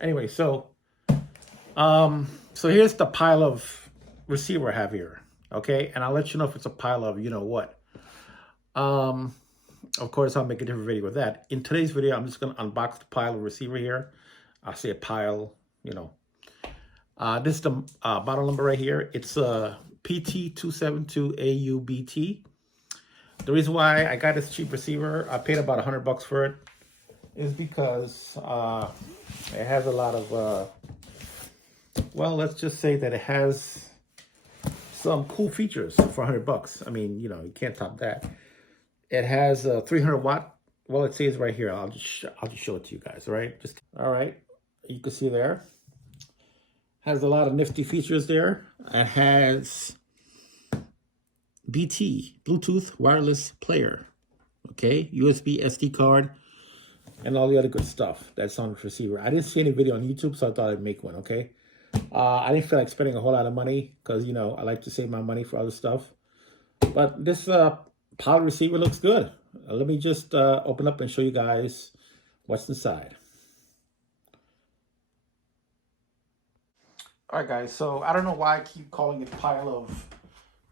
Anyway, so here's the pile of receiver I have here. Okay, and I'll let you know if it's a pile of you know what. Um, of course, I'll make a different video with that. In today's video, I'm just gonna unbox the pile of receiver here. I'll say a pile, you know. This is the model number right here. It's a PT272AUBT. The reason why I got this cheap receiver, I paid about $100 for it, is because it has a lot of, well, let's just say that it has some cool features for $100. I mean, you know, you can't top that. It has a 300 watt. Well, it says right here. I'll just show it to you guys. All right, all right. You can see there. Has a lot of nifty features there. It has BT, Bluetooth wireless player, okay, USB SD card, and all the other good stuff that's on the receiver. I didn't see any video on YouTube, so I thought I'd make one, okay? I didn't feel like spending a whole lot of money because, you know, I like to save my money for other stuff. But this Pyle receiver looks good. Let me just open up and show you guys what's inside. All right, guys, so I don't know why I keep calling it Pyle of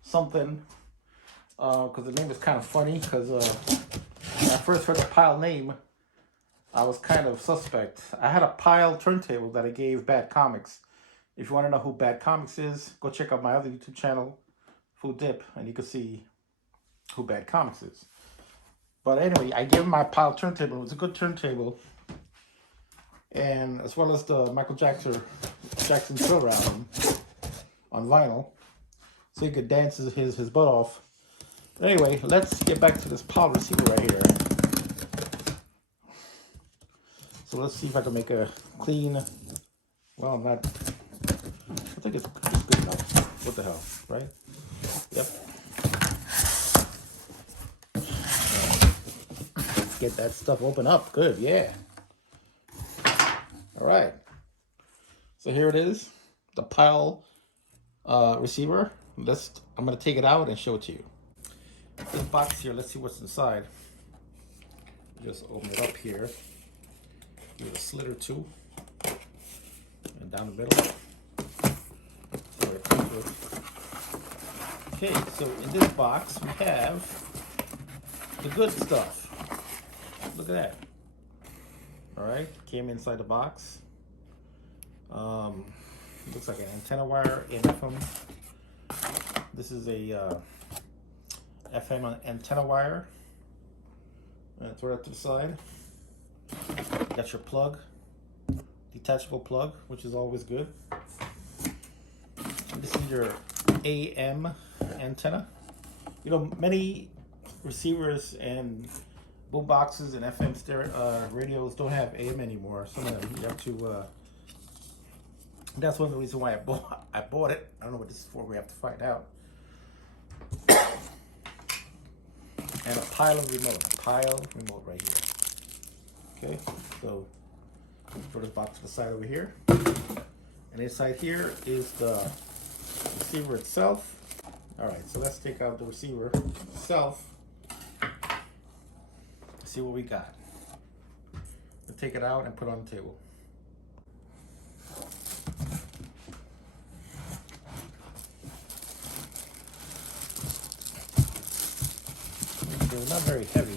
something, because the name is kind of funny, because when I first heard the Pyle name, I was kind of suspect. I had a Pyle turntable that I gave Bad Comics. If you want to know who Bad Comics is, go check out my other YouTube channel, Food Dip, and you can see who Bad Comics is. But anyway, I gave him my Pyle turntable. It was a good turntable. And as well as the Michael Jackson Thriller album on vinyl, so he could dance his butt off. But anyway, let's get back to this Pyle receiver right here. So let's see if I can make a clean, well, not, I think it's good enough. What the hell, right? Yep. Let's get that stuff open up. Good, yeah. All right. So here it is, the Pyle receiver. I'm gonna take it out and show it to you. This box here, let's see what's inside. Just open it up here. Give it a slit or two. And down the middle. Okay, so in this box we have the good stuff. Look at that. Alright, came inside the box. Looks like an antenna wire in FM. This is a FM antenna wire. Throw that to the side. Got your plug, detachable plug, which is always good. And this is your AM antenna. You know, many receivers and boom boxes and FM stereo radios don't have AM anymore. Some of them you have to. That's one of the reasons why I bought it. I don't know what this is for. We have to find out. And a Pyle remote right here. Okay, so throw this box to the side over here. And inside here is the receiver itself. All right, so let's take out the receiver itself. See what we got. We'll take it out and put it on the table. It's not very heavy.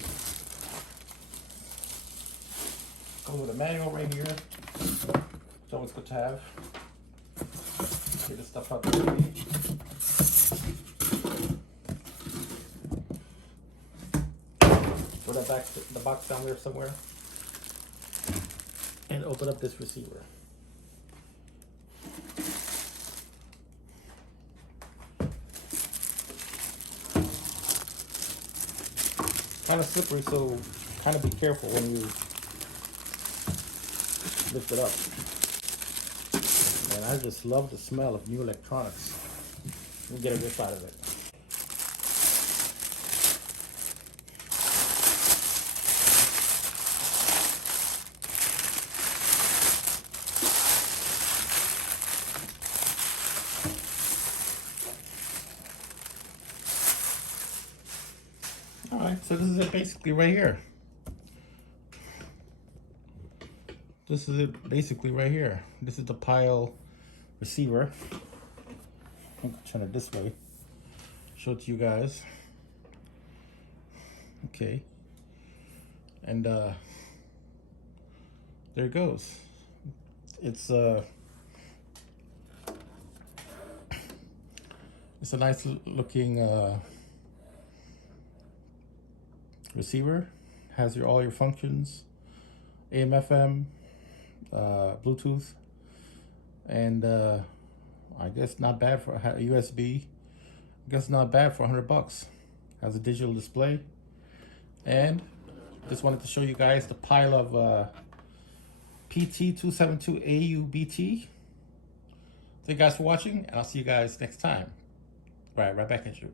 Comes with a manual right here. It's always good to have. Get this stuff out there. Put that back, the box down there somewhere, and open up this receiver. Kind of slippery, so kind of be careful when you lift it up. And I just love the smell of new electronics. Let me get a whiff out of it. All right, so this is it basically right here. this is it basically right here. This is the Pyle receiver. I'm gonna turn it this way. Show it to you guys. Okay. And there it goes. It's a nice looking receiver. Has all your functions, AM, FM, Bluetooth, and I guess not bad for USB. I guess not bad for $100. Has a digital display, and just wanted to show you guys the Pyle of PT272AUBT. Thank you guys for watching, and I'll see you guys next time. Right back at you.